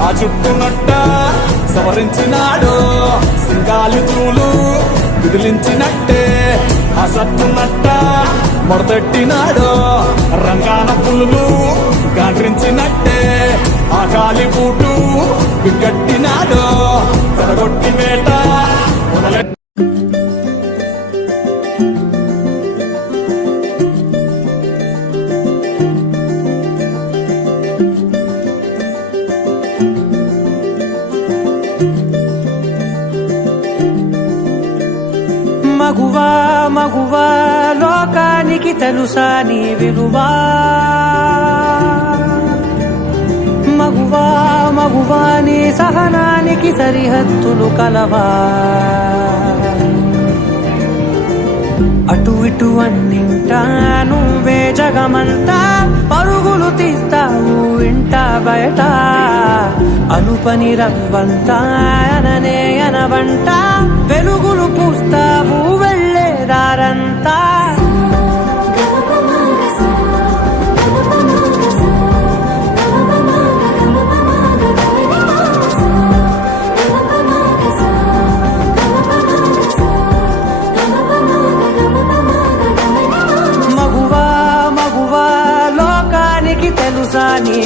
ఆ చుట్టునట్ట సవరించినాడు సింగాలి తూలు విదిలించినట్టే ఆ సత్తునట్ట మొదలెట్టినాడు రంగాన పులులు గాండ్రించినట్టే ఆ కాలి బూటు బిగ్గట్టినాడు తడగొట్టి వేట మొదలెట్టి మగువా మగువా లోకానికి తెలుసా నీ విలువా మగువా మగువా నీ సహనానికి సరిహద్దులు కలవా అటు ఇటు అన్నింటా నువ్వే జగమంతా పరుగులు తీస్తావు ఇంట బయట అనుపని రవ్వంతా అననే అనవంట వెలుగులు పూస్తావు వెళ్ళేదారంతా మగువా మగువా లోకానికి తెలుసా నీ